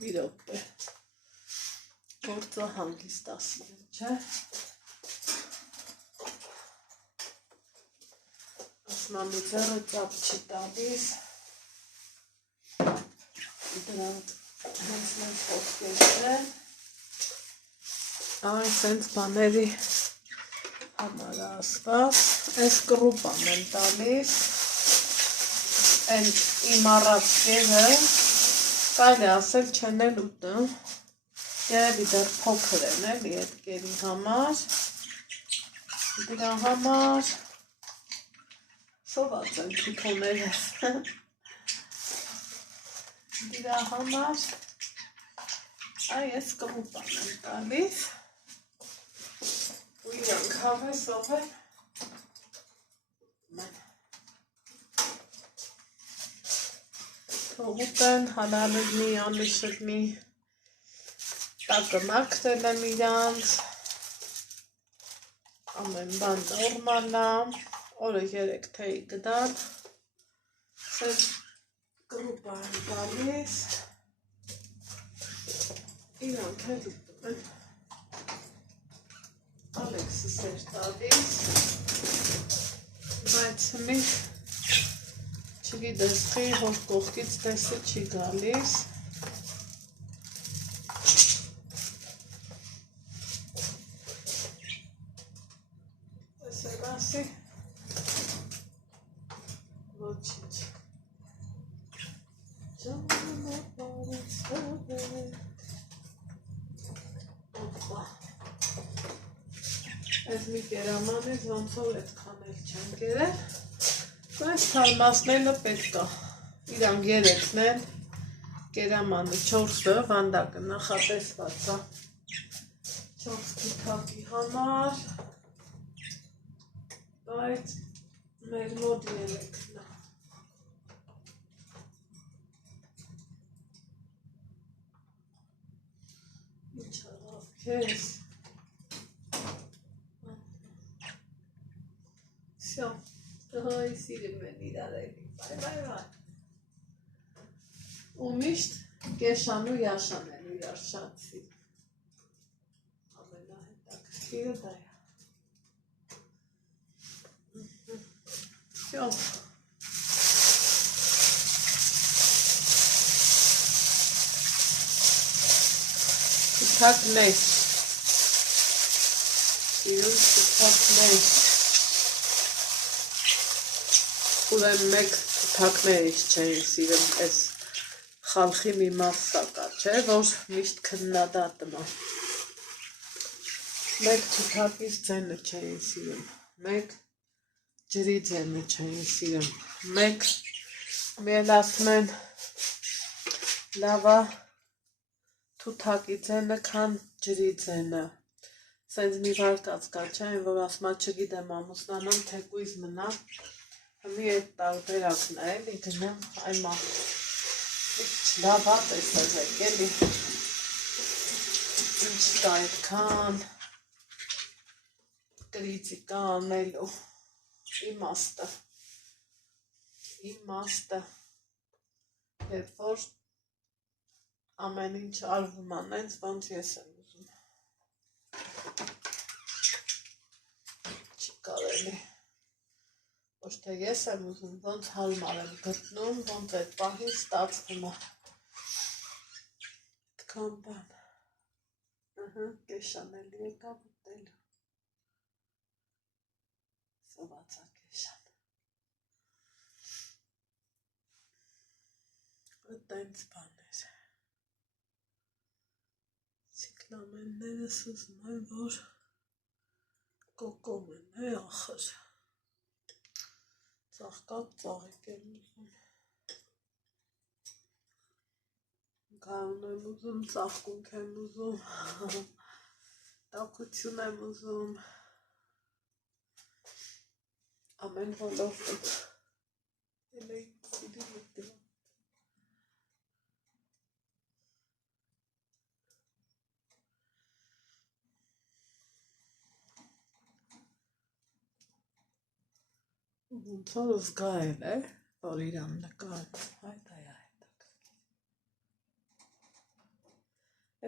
մի րոպե, գործը հանգիստ ասիրեմ, չէ, ասմամի ձեռը ծապ չի տալիս, դրանք հենց մեր խոսքերն են, այն սենց բաների համար ասված, այս կռուպան եմ տալիս, այն իմ առած կերը, կարելի ասել չեն էլ ուտում, երևի դեռ փոքր են էլի այդ կերի համար, դրա համար սոված են թութոներս, դրա համար այս կռուպան եմ տալիս, ու իրանք հավեսով են, թողուտեն, հալալնի, անիշլնի, տակը մաքրել եմ իրանց, ամեն բան նորմալ է, օրը 3 թեյ գդալ, կրուպ եմ տալիս, իրանք էլ ուտում են, Ալեքսիս էր տալիս, բայց հմիտ չգիտես խի, հոր կողքից տեսը չի գալիս, տեսել ասի, ոչինչ, ճանապարհից հավեք, օպա, այս մի կերամանից ոնցով այդքան էլ չեն կերել, բայց թարմասնելը պետք է, իրանք երեքն են, կերամանը 4-ը, վանդակը նախատեսված է, 4 թութակի համար, բայց մեր մոտ երեքն է, ինչ աղավ քեզ, Всё, ահա սիրում են իրարելի, բայ, ու միշտ կեշան ու յաշան են իրար շատ սիրում, ամենահետաքրքիրը դա է, Всё, թութակներ, սիրում թութակներ, Ուրեմն մեկ թութակներից չէին սիրում, այս խալխի մի մասսա կա, չէ, որ միշտ քննադատում է, մեկ թութակից ձենը չէին սիրում, մեկ ջրի ձենը չէին սիրում, մեկ միել ասում են լավա թութակի ձենը, քան ջրի ձենը, սենց մի վարկած կա, չէ, որ ասում է չգիտեմ ամուսնանամ, թեկույզ մնա, Հմի այդ տարբերակն է, էլի գնեմ այն լավա տեսած եք, էլի, ինչ կա այդքան կրիտիկա անելու, իմաստը, երբ որ ամեն ինչ արվում անենց, ոնց ես եմ ուզում, չի կարելի, ոչ թե ես եմ ուզում, ոնց հարմար եմ գտնում, ոնց այդ պահին ստացվում է, այդքան բան, կեշան էլի եկավ ուտելու, սովածա կեշան, տենց բան էր, ցիկլամեններս ուզում են, որ կոկոմ են, ախր, ծաղկած ծաղիկ եմ ուզում, գարուն եմ ուզում, ծաղկունք եմ ուզում, տաքություն եմ ուզում, ամեն ոլորտում, էլ էի սիրում ուտում, ոնց որ զգայել է, որ իրան նկարում, հայտ այա հետաքրքիր,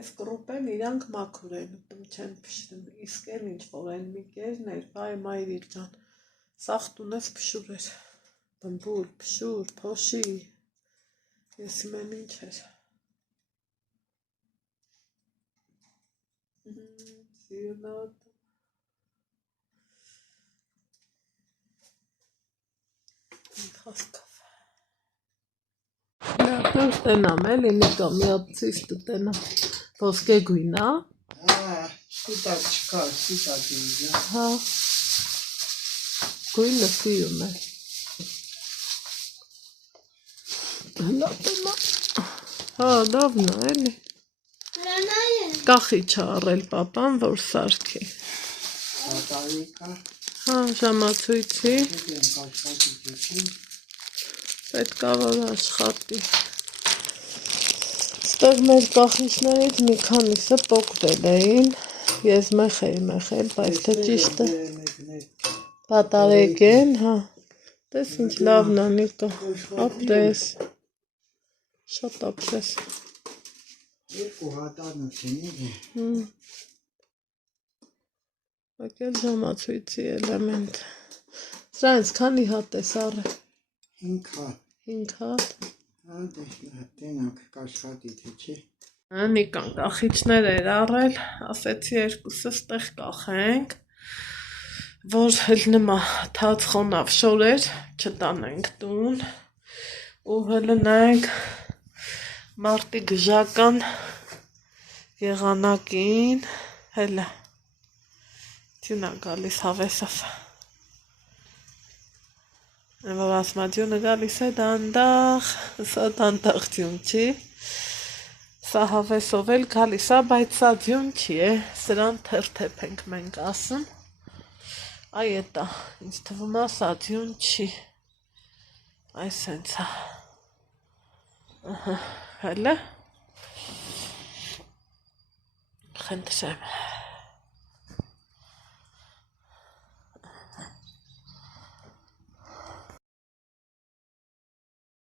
այս կրուպեն իրանք մաքուր են ուտում, չեն փշրում, իսկ էլ ինչ որ են մի կերներ, բայ մայրիր ջան, սաղ տունես փշուր էր, բմբուր, փշուր, փոշի, ես իմեն ինչ էր, սիրում է ուտում, Խոսքով, լավ տենամ էլի նիկա մի հատ ցույց տենամ, ոսկե գույն ա, սուտակ չկա, սուտակ ինձ, հա, գույնը սիրում է, հլա տենամ, հա լավն է էլի, կախի չա առել պապան, որ սարքի, հա ժամացույցի, պետք է որ աշխատի, ստեղ մեր կախիչներից մի քանիսը պոկվել էին, ես մեխել, բայց թե ճիշտ է, պատարեկ են, հա, տես ինչ լավն է նիկա, ապրես, Շատ ապրես։ Երկու հատանոցին է։ Ակել ժամացույցի էլեմենտ։ Սրանց քանի հատ ես առել։ 5 հատ։ 5 հատ։ Դե տենակ կաշխատի թե չի։ Նիկան կախիչներ էր առել, ասեցի երկուսս տեղ կախենք, որ հլնմա թաց խոնավ շորեր չտանենք տուն, ու հլը նայենք մարտի գժական եղանակին, հելը, տյունա գալիս հավեսով, որ ասմատյունը գալիս է դանդաղ, սա դանդաղ տյուն չի, սա հավեսով էլ գալիս է, բայց սա դյուն չի է, սրան թերթեպ ենք մենք ասում, այ էտա, ինձ թվում է սա դյուն չի, այս հենց է, հելը, խնդրեմ,